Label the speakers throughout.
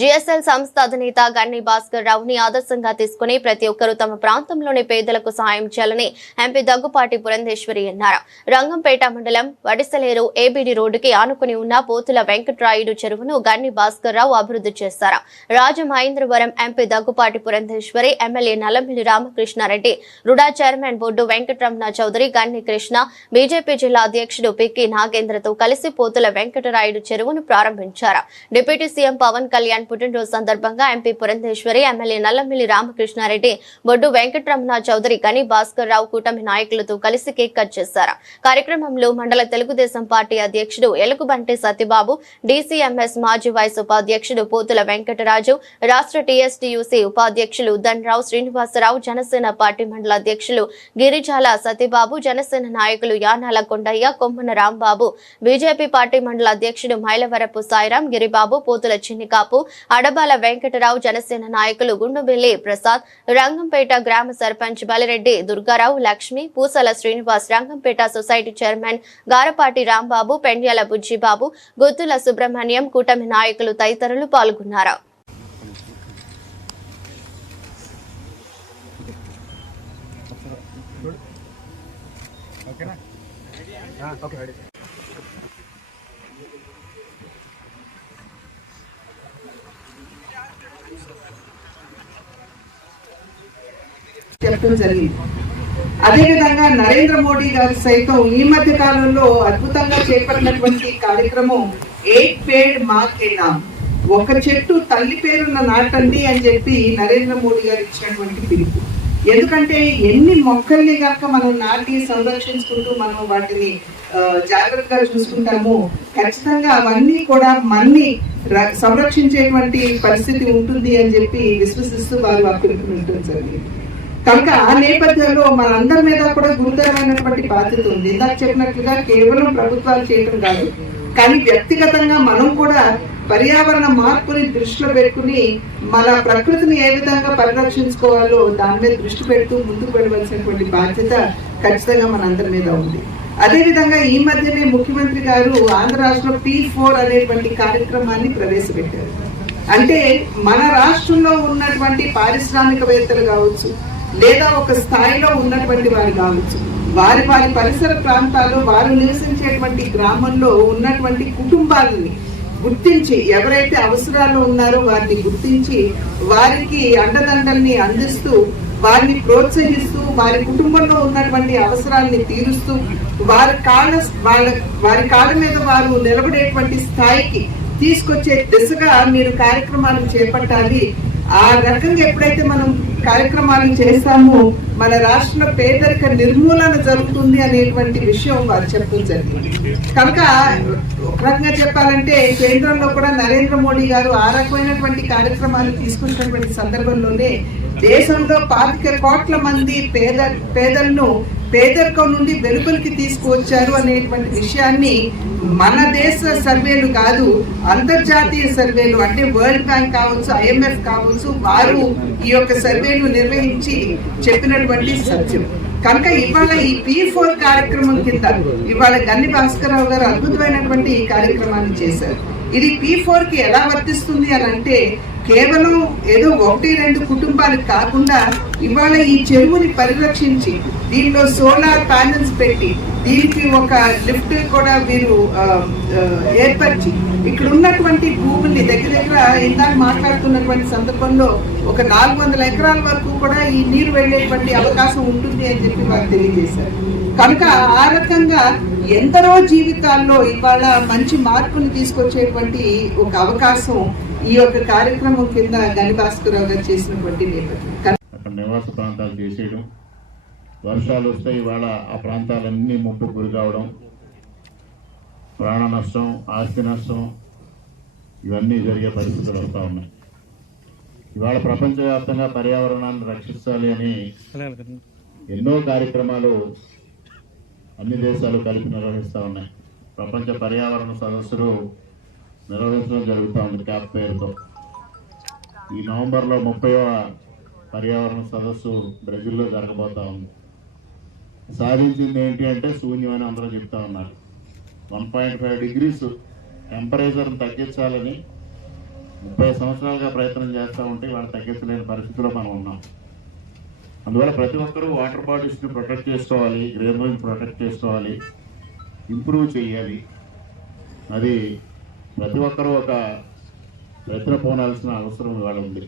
Speaker 1: GSL సంస్థ అధినేత గన్ని భాస్కర్ రావుని ఆదర్శంగా తీసుకుని ప్రతి ఒక్కరూ తమ ప్రాంతంలోని పేదలకు సాయం చేయాలని ఎంపీ దగ్గుపాటి పురంధేశ్వరి అన్నారు. రంగంపేట మండలం వడిసలేరు ఏబీడీ రోడ్డుకి ఆనుకుని ఉన్న పోతుల వెంకట్రాయుడు చెరువును గన్ని భాస్కర్ రావు అభివృద్ధి చేశారు. Rajamahendravaram MP Daggubati Purandeswari MLA Nallamilli Ramakrishna Reddy RUDA chairman board Venkataramana Chowdary Ganni Krishna BJP జిల్లా అధ్యక్షుడు పిక్కి నాగేంద్రతో కలిసి పోతుల వెంకటరాయుడు చెరువును ప్రారంభించారు. డిప్యూటీ సీఎం పవన్ కళ్యాణ్ పుట్టినరోజు సందర్భంగా ఎంపీ పురంధేశ్వరి ఎమ్మెల్యే నల్లమిల్లి రామకృష్ణారెడ్డి బొడ్డు వెంకటరమణ చౌదరి గని భాస్కర్ రావు కూటమి నాయకులతో కలిసి కేక్ కట్ చేశారు. కార్యక్రమంలో మండల తెలుగుదేశం పార్టీ అధ్యక్షుడు ఎలుగుబంటి సత్యబాబు డీసీఎంఎస్ మాజీ వైస్ ఉపాధ్యక్షుడు పోతుల వెంకటరాజు రాష్ట్ర టీఎస్టీయూసీ ఉపాధ్యక్షులు ధన్రావు శ్రీనివాసరావు జనసేన పార్టీ మండల అధ్యక్షులు గిరిజాల సతీబాబు జనసేన నాయకులు యానాల కొండయ్య కొమ్మన రాంబాబు బీజేపీ పార్టీ మండల అధ్యక్షుడు మైలవరపు సాయిరాం గిరిబాబు పోతుల చిన్నికాపు అడబాల వెంకటరావు జనసేన నాయకులు గుండుబెల్లి ప్రసాద్ రంగంపేట గ్రామ సర్పంచ్ బలిరెడ్డి దుర్గారావు లక్ష్మి పూసల శ్రీనివాస్ రంగంపేట సొసైటీ చైర్మన్ గారపాటి రాంబాబు పెండ్యాల బుజ్జిబాబు గుత్తుల సుబ్రహ్మణ్యం కూటమి నాయకులు తదితరులు పాల్గొన్నారు.
Speaker 2: చెప్పడం జరిగింది. అదేవిధంగా నరేంద్ర మోడీ గారు సైతం ఈ మధ్య కాలంలో అద్భుతంగా చేపట్టినటువంటి కార్యక్రమం ఎయిట్ పేడ్ మాకేనా ఒక చెట్టు తల్లి పేరున్న నాటండి అని చెప్పి నరేంద్ర మోడీ గారు ఇచ్చినటువంటి పిలుపు. ఎందుకంటే ఎన్ని మొక్కల్ని కనుక మనం నాటి సంరక్షించుకుంటూ మనం వాటిని జాగ్రత్తగా చూసుకుంటామో ఖచ్చితంగా అవన్నీ కూడా మన్ని సంరక్షించేటువంటి పరిస్థితి ఉంటుంది అని చెప్పి విశ్వసిస్తూ వారు ఆ జరిగింది కనుక ఆ నేపథ్యంలో మనందరి మీద కూడా గురుతరమైనటువంటి బాధ్యత ఉంది. ఇందాక చెప్పినట్లుగా కేవలం ప్రభుత్వాలు చేయటం కాదు కానీ వ్యక్తిగతంగా మనం కూడా పర్యావరణ మార్పుని దృష్టిలో పెట్టుకుని మన ప్రకృతిని ఏ విధంగా పరిరక్షించుకోవాలో దాని మీద దృష్టి పెడుతూ ముందుకు వెళ్ళవలసినటువంటి బాధ్యత ఖచ్చితంగా మనందరి మీద ఉంది. అదేవిధంగా ఈ మధ్యనే ముఖ్యమంత్రి గారు ఆంధ్ర రాష్ట్రంలో పీ ఫోర్ అనేటువంటి కార్యక్రమాన్ని ప్రవేశపెట్టారు. అంటే మన రాష్ట్రంలో ఉన్నటువంటి పారిశ్రామికవేత్తలు కావచ్చు లేదా ఒక స్థాయిలో ఉన్నటువంటి వారు కావచ్చు వారి వారి పరిసర ప్రాంతాల్లో వారు నివసించేటువంటి గ్రామంలో ఉన్నటువంటి కుటుంబాలని గుర్తించి ఎవరైతే అవసరాలు ఉన్నారో వారిని గుర్తించి వారికి అండదండల్ని అందిస్తూ వారిని ప్రోత్సహిస్తూ వారి కుటుంబంలో ఉన్నటువంటి అవసరాలని తీరుస్తూ వారి కాళ్ళ వాళ్ళ వారి కాళ్ళ మీద వారు నిలబడేటువంటి స్థాయికి తీసుకొచ్చే దిశగా మీరు కార్యక్రమాలు చేపట్టాలి. ఆ రకంగా ఎప్పుడైతే మనం కార్యక్రమాలను చేస్తామో మన రాష్ట్ర పేదరిక నిర్మూలన జరుగుతుంది అనేటువంటి విషయం వారు చెప్పడం జరిగింది. కనుక ఒక రకంగా చెప్పాలంటే కేంద్రంలో కూడా నరేంద్ర మోడీ గారు ఆ రకమైనటువంటి కార్యక్రమాలు తీసుకున్నటువంటి సందర్భంలోనే దేశంలో పాతిక కోట్ల మంది పేద పేదలను పేదరికం నుండి వెలుపలికి తీసుకువచ్చారు అనేటువంటి విషయాన్ని మన దేశ సర్వేలు కాదు అంతర్జాతీయ సర్వేలు అంటే వరల్డ్ బ్యాంక్ కావచ్చు ఐఎంఎఫ్ కావచ్చు వారు ఈ యొక్క సర్వేలు నిర్వహించి చెప్పినటువంటి సత్యం. కనుక ఇవాళ ఈ పీ ఫోర్ కార్యక్రమం కింద ఇవాళ గన్ని భాస్కరరావు గారు అద్భుతమైనటువంటి ఈ కార్యక్రమాన్ని చేశారు. ఇది పీ ఫోర్కి ఎలా వర్తిస్తుంది అని అంటే కేవలం ఏదో ఒకటి రెండు కుటుంబాలకు కాకుండా ఇవాళ ఈ చెరువుని పరిరక్షించి దీనిలో సోలార్ ప్యానెల్స్ పెట్టి దీనికి ఒక లిఫ్ట్ కూడా మీరు ఏర్పరిచి ఇక్కడ ఉన్నటువంటి భూముల్ని దగ్గర దగ్గర ఇందాక మాట్లాడుతున్నటువంటి సందర్భంలో ఒక నాలుగు వందల ఎకరాల వరకు కూడా ఈ నీరు వెళ్ళేటువంటి అవకాశం ఉంటుంది అని చెప్పి వారు తెలియజేశారు. కనుక ఆ రకంగా ఎందరో జీవితాల్లో ఇవాళ మంచి మార్పులు తీసుకొచ్చేటువంటి ఒక అవకాశం ఈ యొక్క కార్యక్రమం కింద గని భాస్కరరావు గారు చేసినటువంటి నేపథ్యం.
Speaker 3: నివాస ప్రాంతాలు చేసేయడం వర్షాలు వస్తే ఇవాళ ఆ ప్రాంతాలన్నీ ముప్పు గురి కావడం ప్రాణ నష్టం ఆస్తి నష్టం ఇవన్నీ జరిగే పరిస్థితులు వస్తూ ఉన్నాయి. ఇవాళ ప్రపంచవ్యాప్తంగా పర్యావరణాన్ని రక్షించాలి అని ఎన్నో కార్యక్రమాలు అన్ని దేశాలు కలిపి నిర్వహిస్తూ ఉన్నాయి. ప్రపంచ పర్యావరణ సదస్సులు నిర్వహించడం జరుగుతూ ఉంది క్యాప్ పేరుతో. ఈ నవంబర్లో ముప్పైవ పర్యావరణ సదస్సు బ్రెజిల్లో జరగబోతా ఉంది. సాధించింది ఏంటి అంటే శూన్యమని అందరూ చెప్తా ఉన్నారు. వన్ పాయింట్ ఫైవ్ డిగ్రీస్ టెంపరేచర్ని తగ్గించాలని ముప్పై సంవత్సరాలుగా ప్రయత్నం చేస్తూ ఉంటే వాళ్ళు తగ్గించలేని పరిస్థితిలో మనం ఉన్నాం. అందువల్ల ప్రతి ఒక్కరూ వాటర్ బాడీస్ని ప్రొటెక్ట్ చేసుకోవాలి గ్రీనరీని ప్రొటెక్ట్ చేసుకోవాలి ఇంప్రూవ్ చేయాలి. అది ప్రతి ఒక్కరూ ఒక ప్రయత్న పోనాల్సిన అవసరం ఇవాళ ఉంది.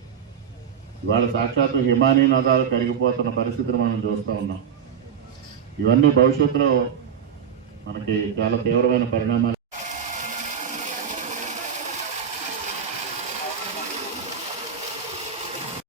Speaker 3: ఇవాళ సాక్షాత్తు హిమానీ నదాలు కరిగిపోతున్న పరిస్థితిని మనం చూస్తూ ఉన్నాం. ఇవన్నీ భవిష్యత్తులో మనకి చాలా తీవ్రమైన పరిణామాలు